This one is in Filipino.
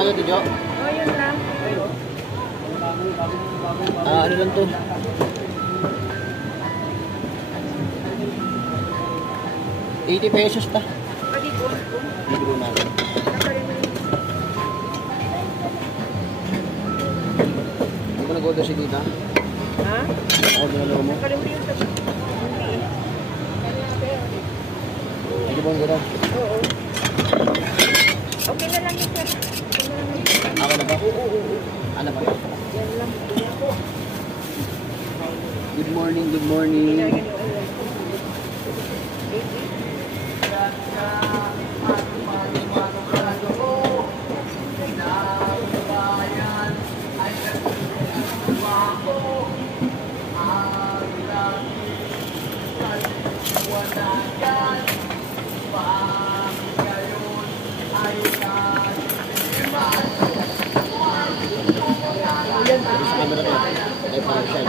kayo, Tidyo? Oh, yun lang. Ano lang to? ₱80 ta. Padigo. Libre natin. Hindi ko nag-order si Tita. Ha? Order na mo. Nakalimutan yung touch. Hindi ba ang gano'n? Oo. Okay na lang yun, sir. Ako na ba? Oo. Ano ba? Yan lang. Good morning, good morning. Sa camera to, ay partial.